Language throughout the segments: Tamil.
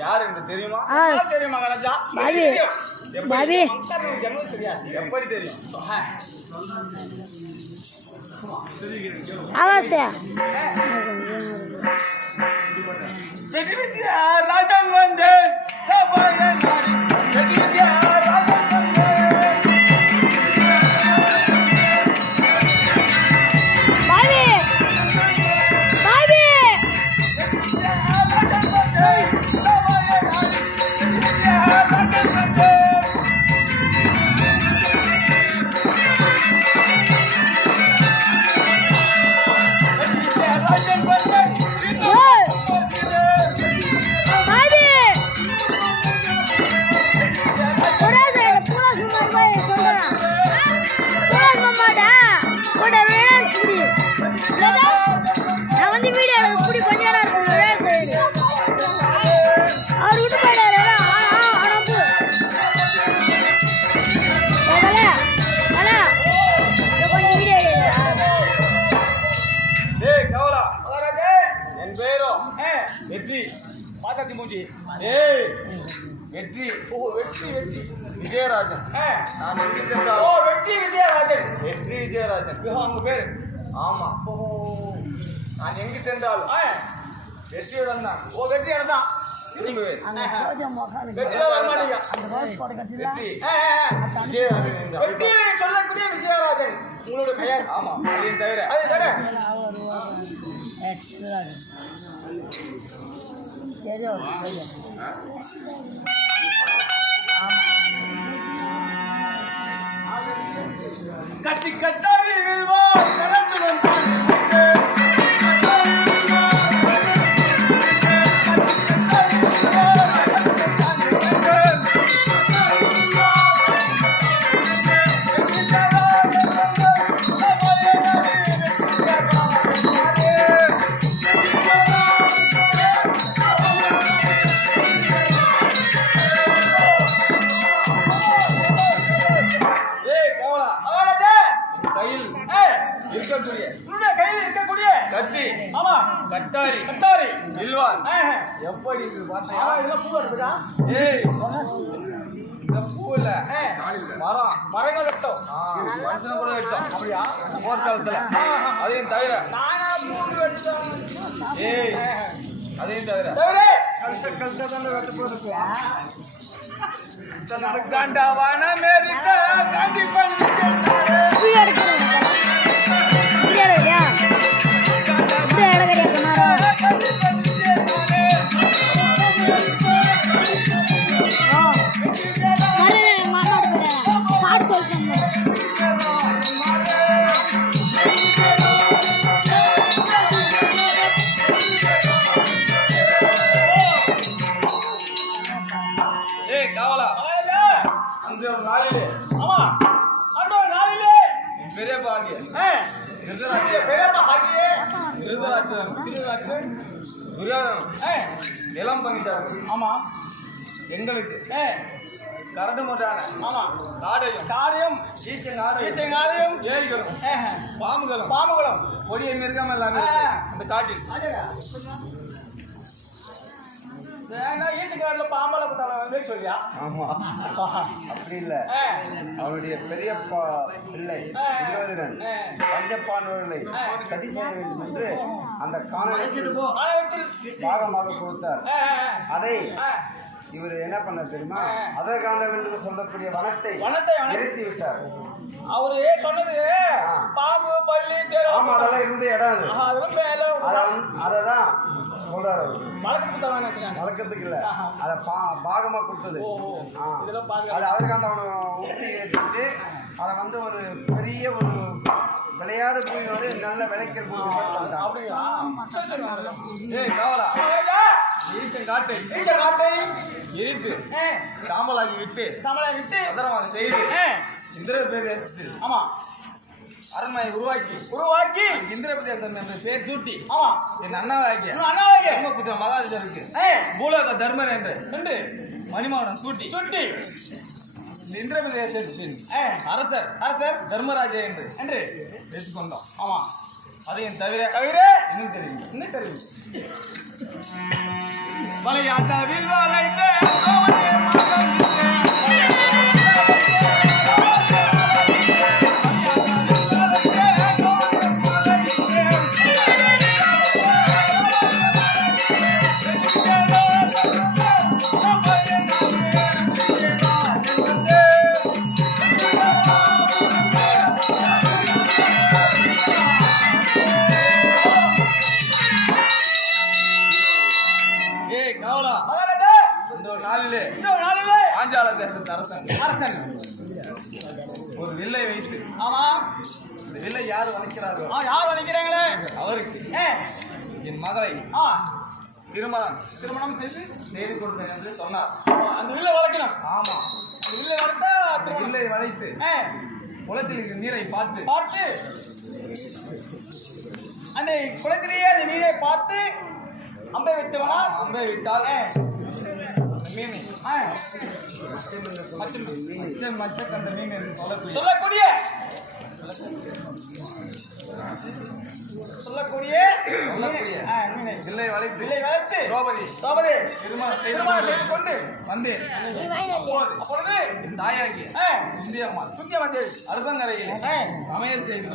யார் என்று தெரியுமா? தெரியுமா கலஜா? பாபி எப்படி தெரியும்? ஆவாசே ராஜன் வந்து வெற்றி விஜயராஜன். நான் எங்கு சென்றால் வெற்றி விஜயராஜன். வெற்றி விஜயராஜன் அவங்க பேரு. ஆமா, நான் எங்கு சென்றால் வெற்றியுடன் தான். வெற்றியுடன் தான். சொல்லக்கூடிய விஜயராஜன் உங்களோட பெயர். ஆமா, அதையும் தவிர கட்டாரி கட்டாரி வில்வான் ஆஹா. எப்படி இது பார்த்தியா? இதெல்லாம் பூ இருக்குதா? ஏய் இந்த பூ இல்ல மரம் மரங்கள் வெட்டும். மனுஷனை கூட வெட்டும் அப்படியா? போர்க்காலத்துல அதையும் தவிர நானா மூணு வெட்டும். ஏய் அதையும் தவிர தவிர கண்டவான மேரித்த காந்தி பண்ணி ஏய் காவலா அந்த ஒரு நாளிலே ஆமா அந்த நாளிலே பெரிய பாண்டிய திருதராட்சிய பெரியப்பா ஆகியே திருதராட்சன் துரியோதனன் நிலம் பங்கிட்டாங்க ஆமா எங்களுக்கு கரடு முட்டான ஆமா காடையும் காரியம் ஈச்சங்காடையும் ஏரிகளும் பாம்புகளும் பாம்புகளும் கொடிய மிருகம் எல்லாமே அந்த காட்டில் ஈட்டுக்காடுல பாம்பளை பத்தால சொல்லியா ஆமா அப்படி இல்ல அவருடைய பெரிய பிள்ளை துரியோதனன் பஞ்சபாண்டவர்களை சதி செய்ய வேண்டும் என்று அந்த காணகத்தில் பாகமாக கொடுத்தார். அதை இவர் என்ன பண்ண தெரியுமா? அதற்கான என்று சொல்லக்கூடிய வனத்தை நிறுத்தி விட்டார். அவரு சொன்னது பாம்பு பள்ளி ஆமா அதெல்லாம் இருந்த இடம் அததான் சொல்றாரு. வழக்கத்துக்கு இல்ல அத பாகமா கொடுத்தது. அது அதற்கான அவனை ஊற்றி ஏற்றிட்டு அதை வந்து ஒரு பெரிய ஒரு விளையாத பூமியோடு நல்ல விளைக்கிற பூமி ஏய் காவலா காட்டை எரித்து சாம்பலாகி விட்டு அதரமாக செய்து இந்திரபிரதேசத்தில் ஆமா அரண்மனை உருவாக்கி இந்திரபிரதேசம் என்ற பேர் சூட்டி என் அண்ணாவாகிய தர்மபுத்திர மகாராஜருக்கு பூலோக தர்மர் என்று மணிமாவனம் சூட்டி இந்திரபிரதேசத்தின் அரசர் தர்மராஜா என்று எடுத்துக்கொண்டோம். ஆமா அதையும் தவிர இன்னும் தெரியும் விளையாட்டாவில் வளைந்த பாஞ்சால தேசத்து அரசன் ஒரு வில்லை வைத்து இந்த வில்லை யார் வளைக்கிறாங்களே அவருக்கு என் மகளை திருமணம் செய்து கொடுத்தேன் என்று சொன்னார். அந்த வில்லை வளைக்கணும். ஆமா அந்த வில்லை வளைத்தா வில்லை வளைத்து குளத்தில் இருக்கிற நீரை பார்த்து அந்த குளத்திலேயே அந்த நீரை பார்த்து அம்பை விட்டால் மச்சக்கண்ட மீன் என்று சொல்லக்கூடிய வில்லை வளைத்து திரௌபதி திருமணம் செய்து கொண்டு வந்தேன். அப்பொழுது தாயாகி சுத்தியம்மா அரசங்கரையில் சமையல் செய்து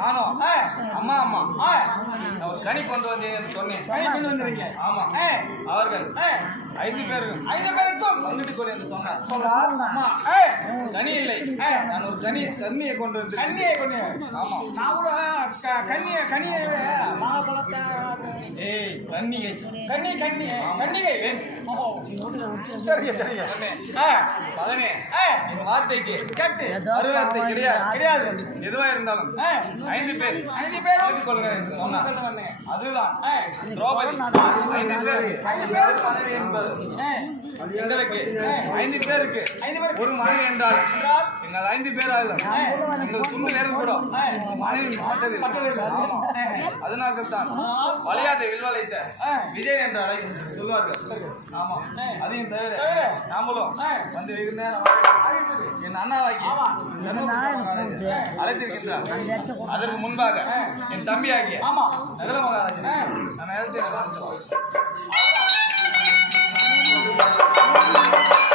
நானும் அம்மா கனி கொண்டு வந்தேன் என்று சொன்னேன். ஆமா அவர்கள் 5 பேருக்கும் பங்கிட்டு கொடு என்று சொன்னார். அம்மா கனி இல்லை, நான் ஒரு கன்னியை கொண்டு வந்து ஆமா கன்னியை ஏய் கன்னிகை சரிங்க மகனே வார்த்தைக்கு அருவார்த்தை கிடையாது. எதுவா இருந்தாலும் 5 பேர் கொள்ளுங்க என்று சொன்னார். அதுதான் திரௌபதி 5 பேருக்கு என்பது எங்களுக்கு 5 பேருக்கு ஒரு மனைவி என்றால் எங்கள் 5 பேர் ஆகலாம். எங்கள் துண்டு நேரம் கூட மனைவி மாட்டது. அதனால்தான் விளையாட்டை வில்வளைத்த விஜய் என்று அழைக்கும் சொல்வார்கள். ஆமா, அதையும் தவிர நாமளும் வந்து வெகு நேரம் என் அண்ணாவாக்கி அழைத்திருக்கின்றார். அதற்கு முன்பாக என் தம்பி ஆகிய நகர மகாராஜன் நம்ம